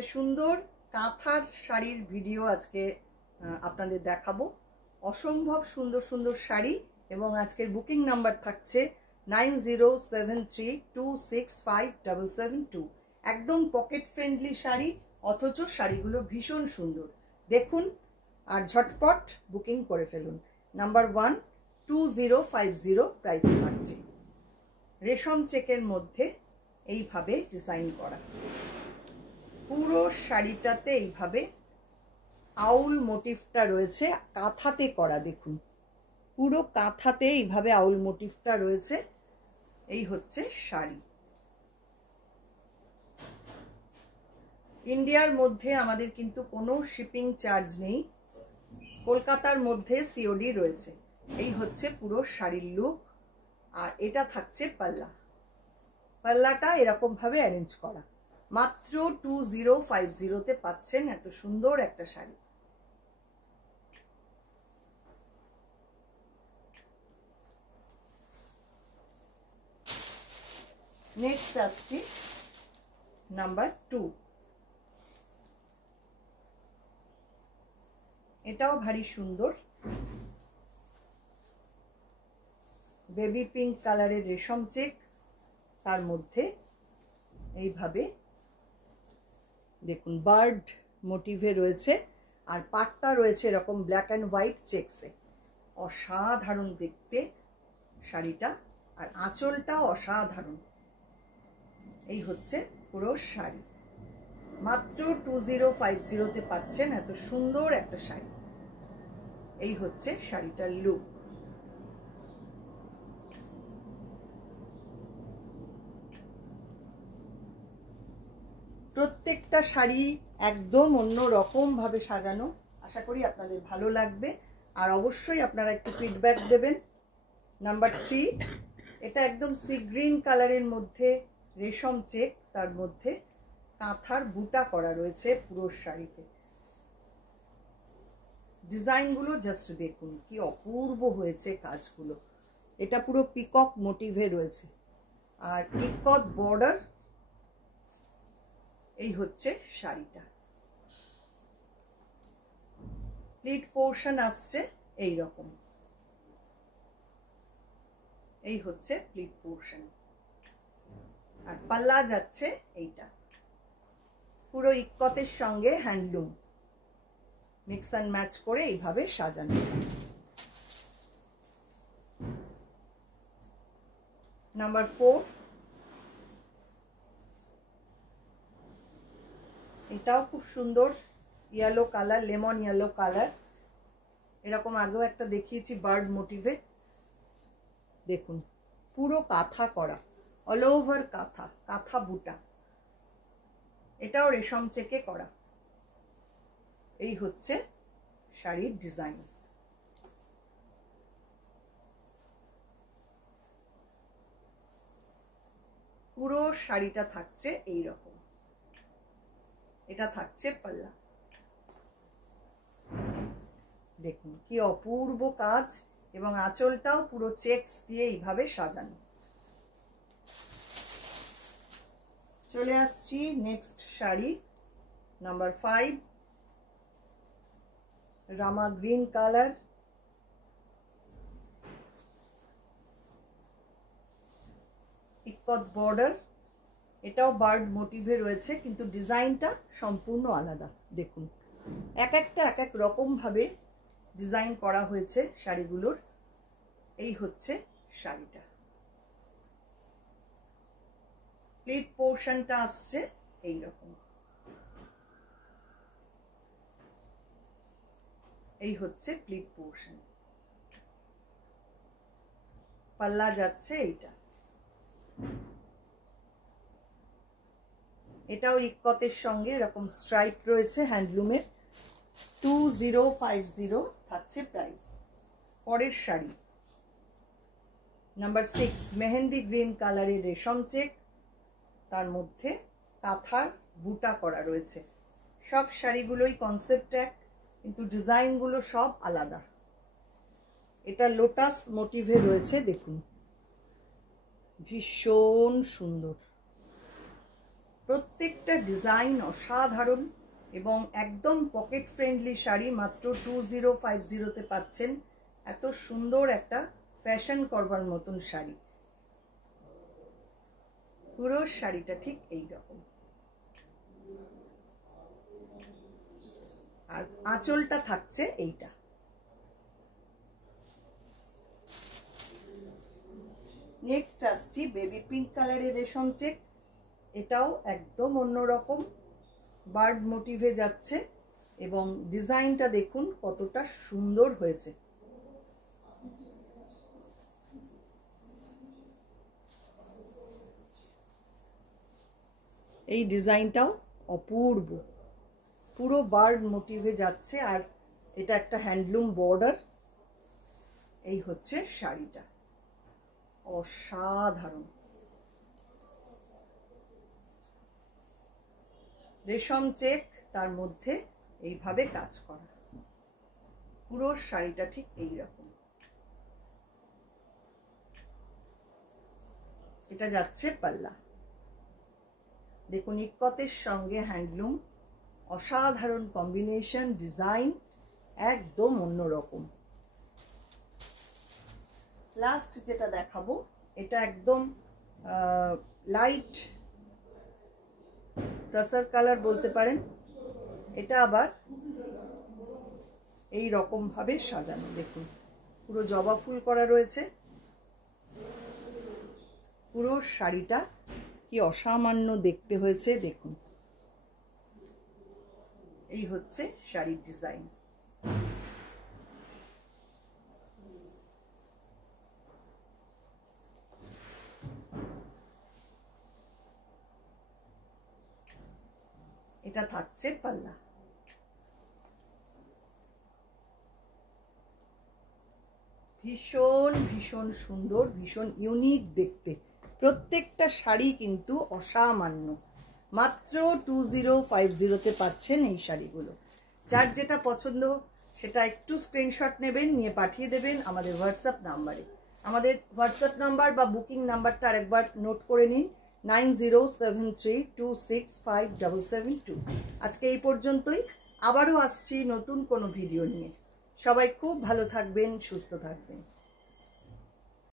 একটা সুন্দর কাঁথার শাড়ির ভিডিও আজকে আপনাদের দেখাবো। অসম্ভব সুন্দর সুন্দর শাড়ি এবং আজকের বুকিং নাম্বার থাকছে 9073265772। একদম পকেট ফ্রেন্ডলি শাড়ি, অথচ শাড়িগুলো ভীষণ সুন্দর। দেখুন আর ঝটপট বুকিং করে ফেলুন। নাম্বার 1 2050 প্রাইস থাকছে। রেশম চেকের মধ্যে এইভাবে ডিজাইন করা, পুরো শাড়িটাতে এইভাবে আউল মোটিভটা রয়েছে, কাঁথাতে করা। দেখুন পুরো কাঁথাতে এইভাবে আউল মোটিভটা রয়েছে। এই হচ্ছে শাড়ি। ইন্ডিয়ার মধ্যে আমাদের কিন্তু কোনো শিপিং চার্জ নেই, কলকাতার মধ্যে সিওডি রয়েছে। এই হচ্ছে পুরো শাড়ির লুক। আর এটা থাকছে পাল্লা। পাল্লাটা এরকম ভাবে অ্যারেঞ্জ করা। মাত্র 2050-তে পাচ্ছেন এত সুন্দর একটা শাড়ি। নেক্সট আসছি নাম্বার 2। এটাও ভারী সুন্দর, বেবি পিঙ্ক কালারের রেশম চেক, তার মধ্যে এইভাবে দেখুন বার্ড মোটিভে রয়েছে। আর পাটটা রয়েছে এরকম ব্ল্যাক অ্যান্ড হোয়াইট চেকসে। অসাধারণ দেখতে শাড়িটা, আর আঁচলটাও অসাধারণ। এই হচ্ছে পুরো শাড়ি। মাত্র 2050-তে পাচ্ছেন এত সুন্দর একটা শাড়ি। এই হচ্ছে শাড়িটার লুক। প্রত্যেকটা শাড়ি একদম অন্য রকম ভাবে সাজানো। আশা করি আপনাদের ভালো লাগবে, আর অবশ্যই আপনারা একটু ফিডব্যাক দেবেন। নাম্বার 3, এটা একদম সি গ্রিন কালারের মধ্যে রেশম চেক, তার মধ্যে কাঁথার বুটা করা রয়েছে পুরো শাড়িতে। ডিজাইনগুলো জাস্ট দেখুন কি অপূর্ব হয়েছে কাজগুলো। এটা পুরো পিকক মোটিভে রয়েছে, আর ইকত বর্ডার। এই হচ্ছে শাড়িটা। প্লিট পোর্শন আসছে এই রকম। এই হচ্ছে প্লিট পোর্শন, আর পাল্লা যাচ্ছে এইটা। পুরো ইকতের সঙ্গে হ্যান্ডলুম মিক্স অ্যান্ড ম্যাচ করে এইভাবে সাজানো। নাম্বার 4, এটাও খুব সুন্দর, yellow colour, lemon yellow colour. এরকম আগেও একটা দেখিয়েছি বার্ড মোটিভে। দেখুন পুরো কাঁথা করা, অল ওভার কাঁথা, কাঁথা বুটা। এটাও রেশম চেকে করা। এই হচ্ছে শাড়ির ডিজাইন। পুরো শাড়িটা থাকছে এই রকম। এটা থাকছে পাল্লা। দেখুন কি অপূর্ব কাজ, এবং আঁচলটাও পুরো চেকস দিয়ে এইভাবে সাজানো। চলে আসছি নেক্সট শাড়ি নাম্বার 5, রামা গ্রিন কালার। ইকত বর্ডার। এটাও বার্ড মোটিভে রয়েছে, কিন্তু ডিজাইনটা সম্পূর্ণ আলাদা। দেখুন এক একটা এক এক রকম ভাবে ডিজাইন করা হয়েছে শাড়িগুলোর। এই হচ্ছে শাড়িটা। প্লিট পোর্শনটা আসছে এই রকম। এই হচ্ছে প্লিট পোর্শন। পাল্লা যাচ্ছে এইটা। এটাও ইকতের সঙ্গে এরকম স্ট্রাইপ রয়েছে হ্যান্ডলুমের। 2050 থাকছে প্রাইস। পরের শাড়ি নাম্বার 6, মেহেন্দি গ্রিন কালারের রেশম চেক, তার মধ্যে কাঁথার বুটা করা রয়েছে। সব শাড়িগুলোই কনসেপ্ট এক, কিন্তু ডিজাইনগুলো সব আলাদা। এটা লোটাস মোটিভে রয়েছে। দেখুন ভীষণ সুন্দর। প্রত্যেকটা ডিজাইন অসাধারণ এবং একদম পকেট ফ্রেন্ডলি শাড়ি। মাত্র 2050-তে পাচ্ছেন এত সুন্দর একটা ফ্যাশন করবার মতন শাড়ি। পুরো শাড়িটা ঠিক এই রকম, আর আঁচলটা থাকছে এইটা। নেক্সট আসছি বেবি পিঙ্ক কালারের রেশম চেক। এটাও একদম অন্যরকম বার্ড মোটিভে যাচ্ছে এবং ডিজাইনটা দেখুন কতটা সুন্দর হয়েছে। এই ডিজাইনটাও অপূর্ব, পুরো বার্ড মোটিভে যাচ্ছে, আর এটা একটা হ্যান্ডলুম বর্ডার। এই হচ্ছে শাড়িটা, অসাধারণ। রেশম চেক, তার মধ্যে এইভাবে কাজ করা। পুরো শাড়িটা ঠিক এই রকম। এটা যাচ্ছে পাল্লা। দেখুন ইক্কতের সঙ্গে হ্যান্ডলুম, অসাধারণ কম্বিনেশন, ডিজাইন একদম অন্যরকম। লাস্ট যেটা দেখাবো এটা একদম লাইট তাসার কালার বলতে পারেন। এটা আবার এই রকম ভাবে সাজানো, দেখুন পুরো জবা ফুল করা রয়েছে। পুরো শাড়িটা কি অসামান্য দেখতে হয়েছে দেখুন। এই হচ্ছে শাড়ির ডিজাইন। এটা থাকছে পাল্লা। ভীষণ ভীষণ সুন্দর, ভীষণ ইউনিক দেখতে। প্রত্যেকটা শাড়ি কিন্তু অসামান্য। মাত্র 2050-তে পাচ্ছেন এই শাড়িগুলো। যার যেটা পছন্দ সেটা একটু স্ক্রিনশট নেবেন, নিয়ে পাঠিয়ে দেবেন আমাদের হোয়াটসঅ্যাপ নাম্বারে। আমাদের হোয়াটসঅ্যাপ নাম্বার বা বুকিং নাম্বারটা আরেকবার নোট করে নিন, 9073265772। আজকে এই পর্যন্তই, আবারও আসছি নতুন কোনো ভিডিও নিয়ে। সবাই খুব ভালো থাকবেন, সুস্থ থাকবেন।